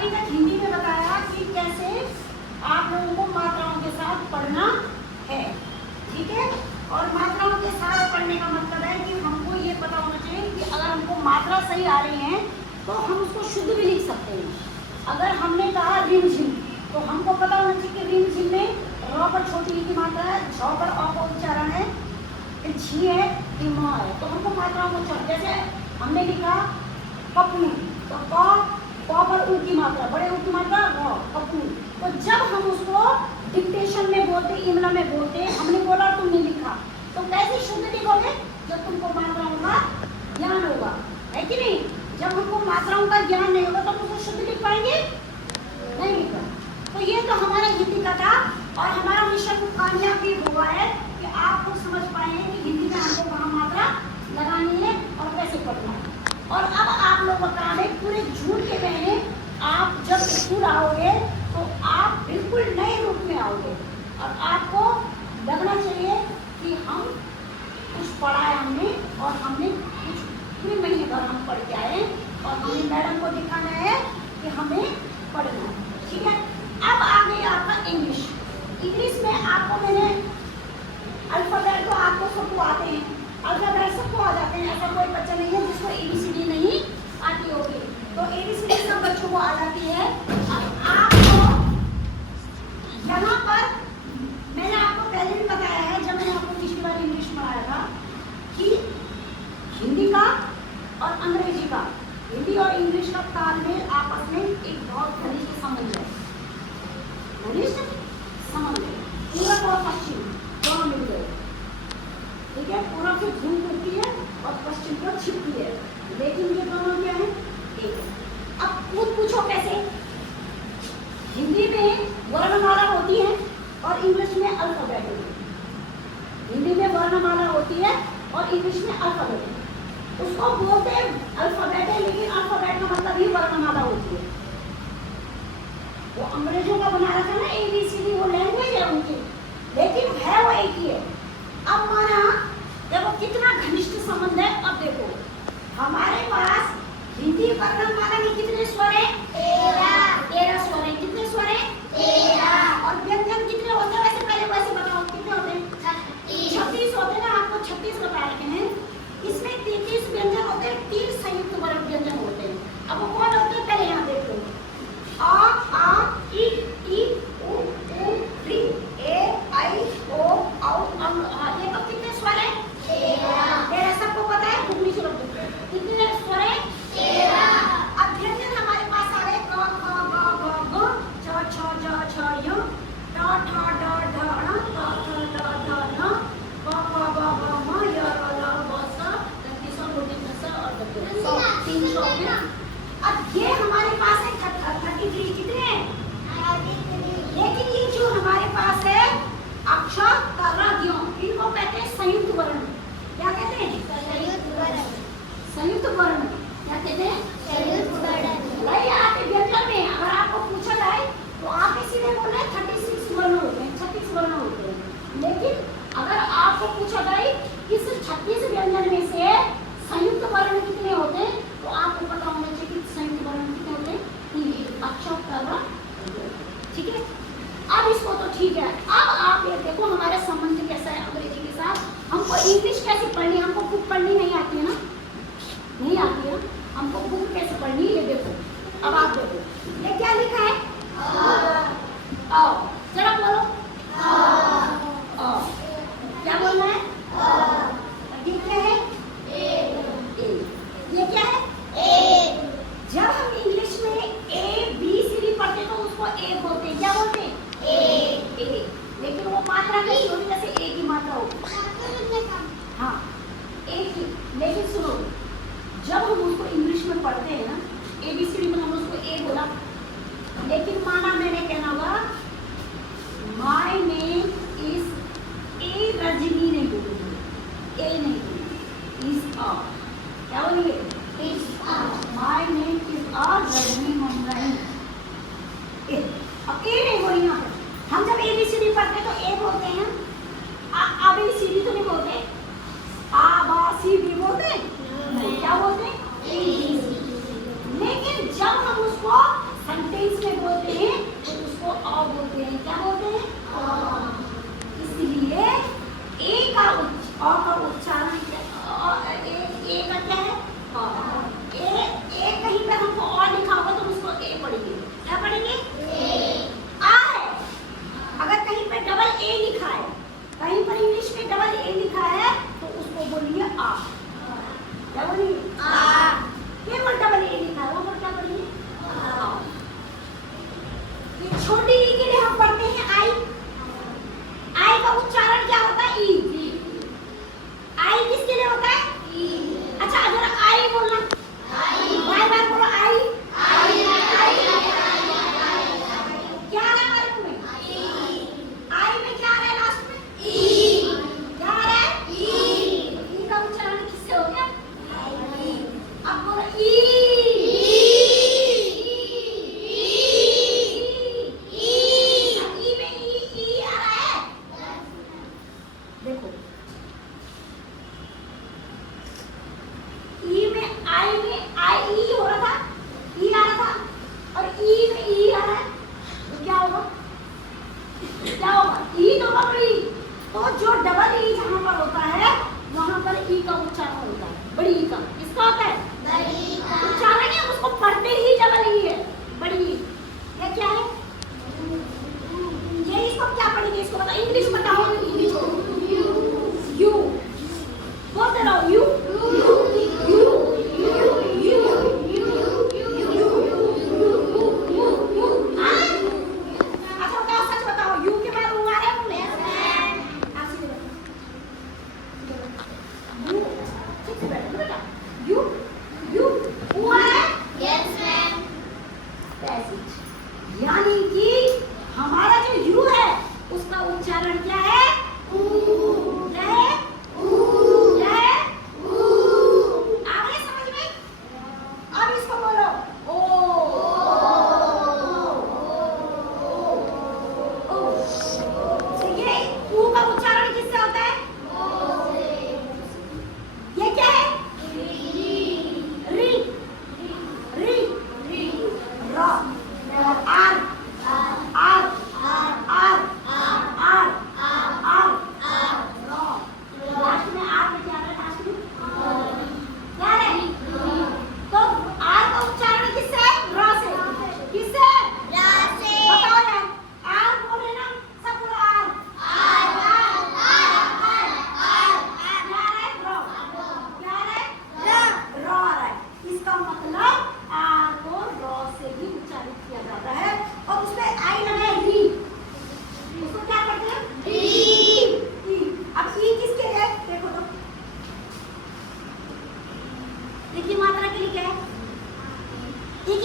अभी तक हिंदी में बताया कि कैसे आप लोगों को मात्राओं के साथ पढ़ना है, ठीक है। और मात्राओं के साथ पढ़ने का मतलब है कि हमको ये पता होना चाहिए कि अगर हमको मात्रा सही आ रही है तो हम उसको शुद्ध भी लिख सकते हैं। अगर हमने कहा रिमझिम तो हमको पता होना चाहिए कि रिमझिम में र पर छोटी ई की मात्रा है, झ पर अ का उच्चारण है, झी है, म है, तो हमको मात्राओं को छोड़। जैसे हमने लिखा कपूर तो क पर उ की मात्रा, बड़े उ की मात्रा र, कपूर। तो जब हम उसको डिक्टेशन में बोलते, इमला में बोलते, हमने बोला तुमने लिखा, तो कैसे शुद्ध लिखोगे? जब तुमको मात्राओं का ज्ञान होगा, है कि नहीं। जब हमको मात्राओं का ज्ञान नहीं होगा तो हम उसको शुद्ध लिख पाएंगे? नहीं लिख पाएंगे। तो ये तो हमारा हिंदी का था और हमारा मिशन कामयाब भी हुआ है कि आप लोग समझ पाए हैं कि हिंदी में हमको कहाँ मात्रा लगानी है और कैसे पढ़ना है। और अब आप लोग का काम है पूरे झूठ के पहले आप जब स्कूल आओगे तो आप बिल्कुल नए रूप में आओगे और आपको लगना चाहिए कि हम कुछ पढ़ा है हमने और हमने कुछ पूरे महीने भर हम पढ़ के आए और हमें मैडम को दिखाना है कि हमें पढ़ना है, ठीक है। अब आ गई आपका इंग्लिश। इंग्लिश में आपको मैंने अल्फाबेट तो आपको सबको आते हैं, अल्फाबेट सबको आ जाते हैं, ऐसा कोई बच्चा नहीं है जिसको ABCD नहीं आती होगी। तो ABCD सब बच्चों को आ जाती है। अब आपको यहाँ पर मैंने आपको पहले भी बताया है जब मैंने आपको पिछली बार इंग्लिश पढ़ाया था कि हिंदी का और अंग्रेजी का, हिंदी और इंग्लिश का तालमेल आपस में एक बहुत घनिष्ठ संबंध है, घनिष्ठ संबंध है। पूरब और पश्चिम दोनों मिल गए, ठीक है। पूरब से धूप उठती है और पश्चिम को छिपती है, लेकिन ये दोनों क्या है? एक है। अब पूछो कैसे? हिंदी में वर्णमाला होती है और इंग्लिश में अल्फाबेट होती है। हिंदी में वर्णमाला होती है और इंग्लिश में अल्फाबेट है। उसको बोलते हैं अल्फाबेट है, लेकिन अल्फाबेट का मतलब ही वर्णमाला होती है। वो अंग्रेजों का बना रखा है ना ABCD, वो लैंग्वेज है उनकी, लेकिन है वो एक ही है। अब माना देखो कितना घनिष्ठ संबंध है। अब देखो हमारे पास हिंदी वर्णमाला में कितने स्वर है? 13 स्वर है। कितने स्वर है? 13। और व्यंजन कितने होते हैं? वैसे पहले वैसे बताओ कितने होते हैं? 36 होते हैं ना, आपको 36 बता रहे हैं। इसमें 33 व्यंजन होते हैं, 3 संयुक्त वर्ग व्यंजन होते हैं। अब वो कौन होते हैं? पहले यहाँ देखो, आ इ उ ऋ ए ऐ ओ औ अं। ये तो कितने स्वर है? 13। सबको पता है? बुक नीचे रख दो। कितने स्वर है? 13। अब व्यंजन हमारे पास आ गए क ख ग घ च छ ज छ य ट ठ ड ढ ण त थ द ध न प फ ब भ म य र ल व स स और 300। अब ये हमारे पास है 33। कितने हैं? 33। लेकिन ये जो हमारे पास है अक्षर तरह इनको कहते हैं संयुक्त वर्ण। क्या कहते हैं? संयुक्त वर्ण। संयुक्त वर्ण क्या कहते हैं? संयुक्त वर्ण। वही आपके व्यंजन में अगर आपको पूछा जाए तो आप सीधे बोल रहे हैं 36 वर्ण होते हैं, 36 वर्ण होते हैं। लेकिन अगर आपको पूछा जाए इस 36 व्यंजन में से संयुक्त वर्ण कितने होते हैं तो आपको पता होना चाहिए कि संयुक्त वर्ण कितने होते हैं? 3 अक्षर तरह, ठीक है। अब इसको तो ठीक है। अब आप ये देखो हमारा संबंध कैसा है अंग्रेजी के साथ। हमको इंग्लिश कैसे पढ़नी, हमको बुक पढ़नी नहीं आती है ना, नहीं आती है। हमको बुक कैसे पढ़नी है ये देखो। अब आप देखो ये क्या लिखा है? आओ जरा बोलो। क्या बोलना है? ये क्या है? ये क्या है? जब हम इंग्लिश में ABCD पढ़ते तो उसको ए बोलते हैं। क्या बोलते हैं? ए। लेकिन वो मात्रा कैसी होती? जैसे ए की मात्रा होती। हाँ ए की। लेकिन सुनो जब हम उसको इंग्लिश में पढ़ते हैं ना ABCD में हम उसको ए बोला, लेकिन माना मैंने कहना होगा my name is a Rajni नहीं बोलूंगी, ए नहीं बोलूंगी, इज अ। क्या बोलिए? Is a. My name is a Rajni Mangrani. अब ए नहीं बोली यहाँ पर। हम जब ABCD पढ़ते तो ए बोलते हैं, ABCD तो नहीं बोलते, आ बा सी डी बोलते नहीं। क्या बोलते हैं? लेकिन जब हम उसको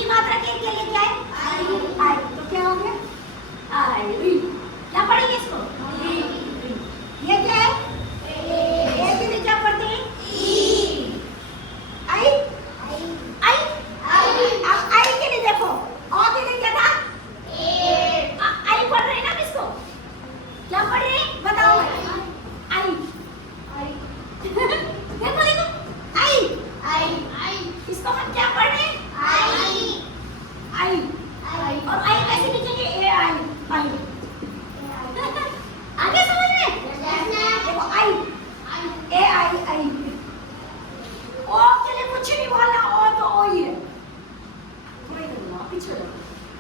दूसरी मात्रा के लिए क्या है? आई। तो क्या हो गया? आई। क्या पढ़ेंगे इसको? ये क्या है? ए के लिए क्या पढ़ते हैं? आई। आई। अब आई के लिए देखो, ओ के लिए क्या था? आई पढ़ रहे हैं ना हम इसको? क्या पढ़ रहे हैं बताओ? आई। देखो देखो, आई। इसको हम क्या पढ़ रहे हैं? आई।